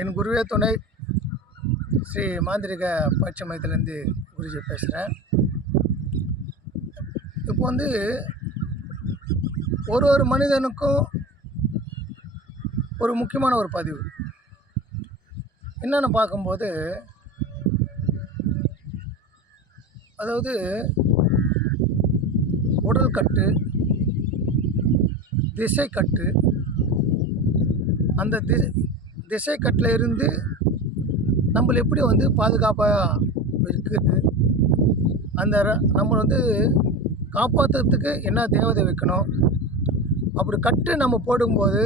என் குருவே துணை ஸ்ரீ மாந்திரிக பயிற்சி மையத்திலேருந்து குருஜி பேசுகிறேன். இப்போ வந்து ஒரு மனிதனுக்கும் ஒரு முக்கியமான ஒரு பதிவு என்னென்னு பார்க்கும்போது, அதாவது உடல் கட்டு, திசை கட்டு, அந்த திசை கட்டில் இருந்து நம்மளை எப்படி வந்து பாதுகாப்பாக இருக்குது, அந்த நம்ம வந்து காப்பாற்றுறதுக்கு என்ன தேவதை வைக்கணும், அப்படி கட்டு நம்ம போடும்போது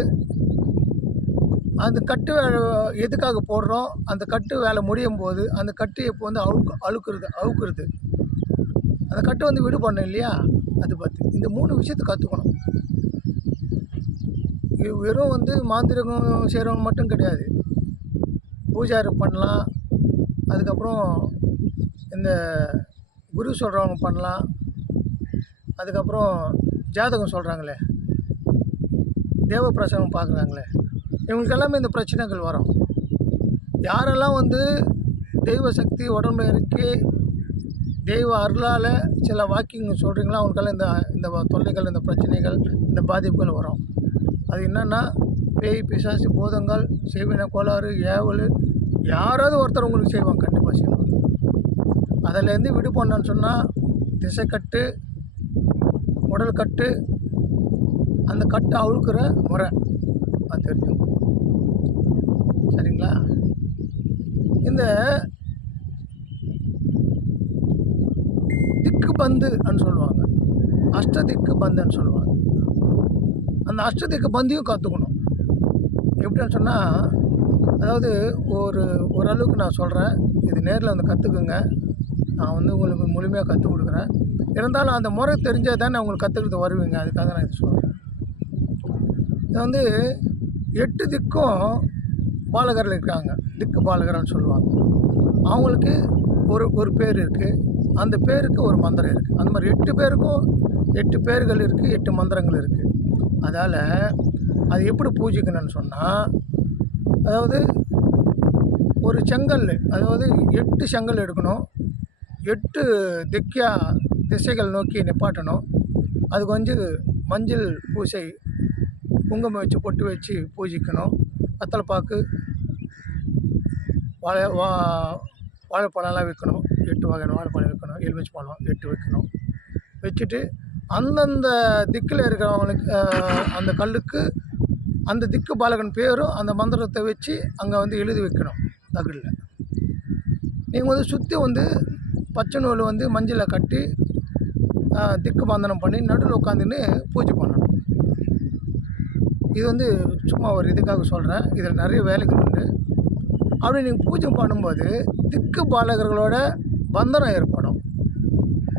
அந்த கட்டு வேலை எதுக்காக போடுறோம், அந்த கட்டு வேலை முடியும் போது அந்த கட்டு இப்போ வந்து அவுக்குறது அந்த கட்டு வந்து விடு பண்ணணும் இல்லையா, அது பற்றி இந்த 3 விஷயத்தை கற்றுக்கணும். இது வெறும் வந்து மாந்திரிகம் செய்கிறவங்க மட்டும் கிடையாது, பூஜாரி பண்ணலாம், அதுக்கப்புறம் இந்த குரு சொல்கிறவங்க பண்ணலாம், அதுக்கப்புறம் ஜாதகம் சொல்கிறாங்களே, தேவ பிரசவம் பார்க்குறாங்களே, இவங்களுக்கு எல்லாமே இந்த பிரச்சனைகள் வரும். யாரெல்லாம் வந்து தெய்வ சக்தி உடம்புல இறக்கி தெய்வ அருளால் சில வாக்கிங் சொல்கிறீங்களோ அவங்களுக்கெல்லாம் இந்த தொல்லைகள், இந்த பிரச்சனைகள், இந்த பாதிப்புகள் வரும். அது என்னென்னா, பேய் பிசாசு பூதங்கள், செய்வின கோளாறு, ஏவல், யாராவது ஒருத்தர் உங்களுக்கு செய்வாங்க, கண்டிப்பாக செய்வாங்க. அதிலேருந்து விடு பண்ணணுன்னு சொன்னால் திசை கட்டு, உடல் கட்டு, அந்த கட்டு அழுக்கிற முறை அது தெரியும், சரிங்களா? இந்த திக்கு பந்துன்னு சொல்லுவாங்க, அஷ்டதிக்கு பந்துன்னு சொல்லுவாங்க. அந்த அஷ்டதிக்கு பந்தையும் கற்றுக்கணும். எப்படின்னு சொன்னால், அதாவது ஓரளவுக்கு நான் சொல்கிறேன், இது நேரில் வந்து கற்றுக்குங்க. நான் வந்து உங்களுக்கு முழுமையாக கற்றுக் கொடுக்குறேன். இருந்தாலும் அந்த முறை தெரிஞ்சால் தானே உங்களுக்கு கற்றுக்கிட்டு வருவீங்க, அதுக்காக நான் இது சொல்கிறேன். இது வந்து 8 திக்கும் பாலகர்கள் இருக்காங்க, திக்கு பாலகர்னு சொல்லுவாங்க. அவங்களுக்கு ஒரு பேர் இருக்குது, அந்த பேருக்கு ஒரு மந்திரம் இருக்குது. அந்த மாதிரி 8 பேருக்கும் 8 பேர்கள் இருக்குது, 8 மந்திரங்கள் இருக்குது. அதால் அது எப்படி பூஜிக்கணும்னு சொன்னால், அதாவது ஒரு செங்கல், அதாவது 8 செங்கல் எடுக்கணும், 8 திசைகள் நோக்கி நிப்பாட்டணும். அதுக்கு வந்து மஞ்சள் பூசை, குங்குமம் வச்சு பொட்டு வச்சு பூஜிக்கணும். வெத்தலைப்பாக்கு, வாழைப்பழம்லாம் வைக்கணும், 8 வகையான வாழைப்பழம் வைக்கணும், எலுமிச்சை பழம் 8 வைக்கணும். வச்சுட்டு அந்தந்த திக்கில் இருக்கிறவங்களுக்கு அந்த கல்லுக்கு அந்த திக்கு பாலகன் பேரும் அந்த மந்திரத்தை வச்சு அங்கே வந்து எழுதி வைக்கணும் தகடில். நீங்கள் வந்து சுற்றி வந்து பச்சை நூல் வந்து மஞ்சளில் கட்டி திக்கு பந்தனம் பண்ணி நடுவில் உட்காந்துன்னு பூஜை பண்ணணும். இது வந்து சும்மா ஒரு இதுக்காக சொல்கிறேன், இதில் நிறைய வேலைகள் உண்டு. அப்படி நீங்கள் பூஜை பண்ணும்போது திக்கு பாலகர்களோட பந்தனம் ஏற்படும்.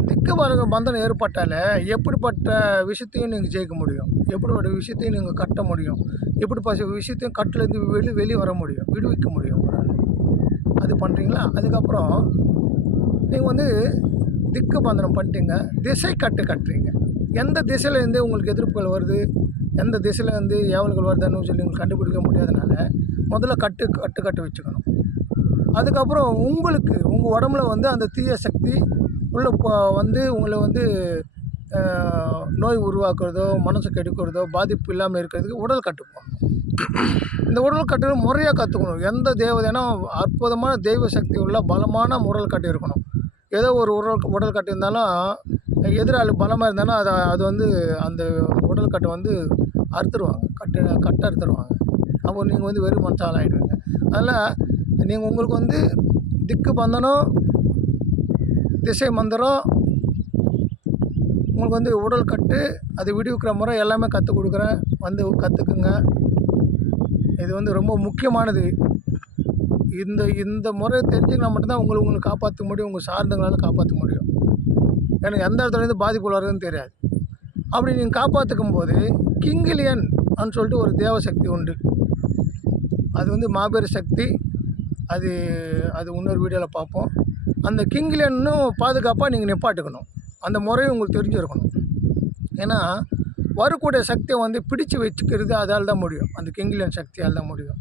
திக்கு பாலகர் பந்தனம் ஏற்பட்டாலே எப்படிப்பட்ட விஷயத்தையும் நீங்கள் ஜெயிக்க முடியும், எப்படிப்பட்ட விஷயத்தையும் நீங்கள் கட்ட முடியும், எப்படிப்பட்ட விஷயத்தையும் கட்டிலேருந்து வெளியே வர முடியும், விடுவிக்க முடியும் உங்களால். அது பண்ணுறீங்களா? அதுக்கப்புறம் நீங்கள் வந்து திக்கு பந்தனம் பண்ணிட்டீங்க, திசை கட்டுறீங்க. எந்த திசையிலேருந்து உங்களுக்கு எதிர்ப்புகள் வருது, எந்த திசையிலேருந்து ஏவல்கள் வருதுன்னு சொல்லி உங்களுக்கு கண்டுபிடிக்க முடியாதனால முதல்ல கட்டு வச்சுக்கணும். அதுக்கப்புறம் உங்களுக்கு உங்கள் உடம்புல வந்து அந்த தீய சக்தி உள்ளே வந்து உங்களை வந்து நோய் உருவாக்குறதோ, மனசை கெடுக்கிறதோ, பாதிப்பு இல்லாமல் இருக்கிறதுக்கு உடல் கட்டு போடணும். இந்த உடல் கட்டு முறையாக கற்றுக்கணும். எந்த தேவதைனா அற்புதமான தெய்வ சக்தி உள்ள பலமான உடல் கட்டு இருக்கணும். ஏதோ ஒரு உடல் கட்டு இருந்தாலும் எதிராளி பலமாக இருந்தாலும் அது வந்து அந்த உடல் கட்டை வந்து அறுத்துருவாங்க, கட்டை அறுத்துருவாங்க. அப்போ நீங்கள் வந்து வெறும் மனுஷால் ஆகிடுவீங்க. அதனால் நீங்கள் உங்களுக்கு வந்து திக்கு பந்தனம், திசை மந்திரம், உங்களுக்கு வந்து உடல் கட்டு, அது விடுவிக்கிற முறை எல்லாமே கற்றுக் கொடுக்குறேன், வந்து கற்றுக்குங்க. இது வந்து ரொம்ப முக்கியமானது. இந்த முறை தெரிஞ்சுக்கினா மட்டும்தான் உங்களுக்கு காப்பாற்ற முடியும், உங்கள் சார்ந்தங்களால் காப்பாற்ற முடியும். எனக்கு எந்த இடத்துலேருந்து பாதிப்பு வருதுன்னு தெரியாது. அப்படி நீங்கள் காப்பாற்றிக்கும் போது கிங்கிலியன் அப்படின்னு சொல்லிட்டு ஒரு தேவசக்தி உண்டு. அது வந்து மாபெரும் சக்தி. அது இன்னொரு வீடியோவில் பார்ப்போம். அந்த கிங்கிலியன்னும் பாதுகாப்பாக நீங்கள் நிப்பாட்டுக்கணும். அந்த முறையும் உங்களுக்கு தெரிஞ்சிருக்கணும். ஏன்னா வரக்கூடிய சக்தியை வந்து பிடிச்சு வச்சுக்கிறது அதால் தான் முடியும், அந்த கிங்கிலியன் சக்தியால் தான் முடியும்.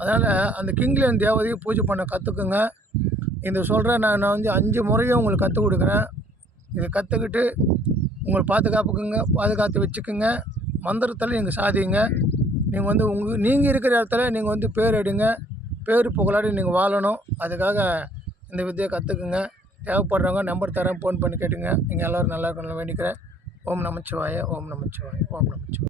அதனால் அந்த கிங்லேன் தேவதையை பூஜை பண்ண கற்றுக்குங்க. இந்த சொல்கிறேன், நான் வந்து 5 முறையும் உங்களுக்கு கற்றுக் கொடுக்குறேன். இதை கற்றுக்கிட்டு உங்களை பாதுகாத்து வச்சுக்குங்க. மந்திரத்தில் நீங்கள் சாதிங்க. நீங்கள் வந்து நீங்கள் இருக்கிற இடத்துல நீங்கள் வந்து பேர் எடுங்க. பேர் புகழோடு நீங்கள் வாழணும். அதுக்காக இந்த வித்தையை கற்றுக்குங்க. தேவைப்படுறவங்க நம்பர் தரேன், ஃபோன் பண்ணி கேட்டுங்க. நீங்கள் எல்லோரும் நல்லா இருக்கணும்னு வேண்டிக்கிறேன். ஓம் நமச்சிவாய, ஓம் நமச்சிவாய, ஓம் நமச்சிவாய.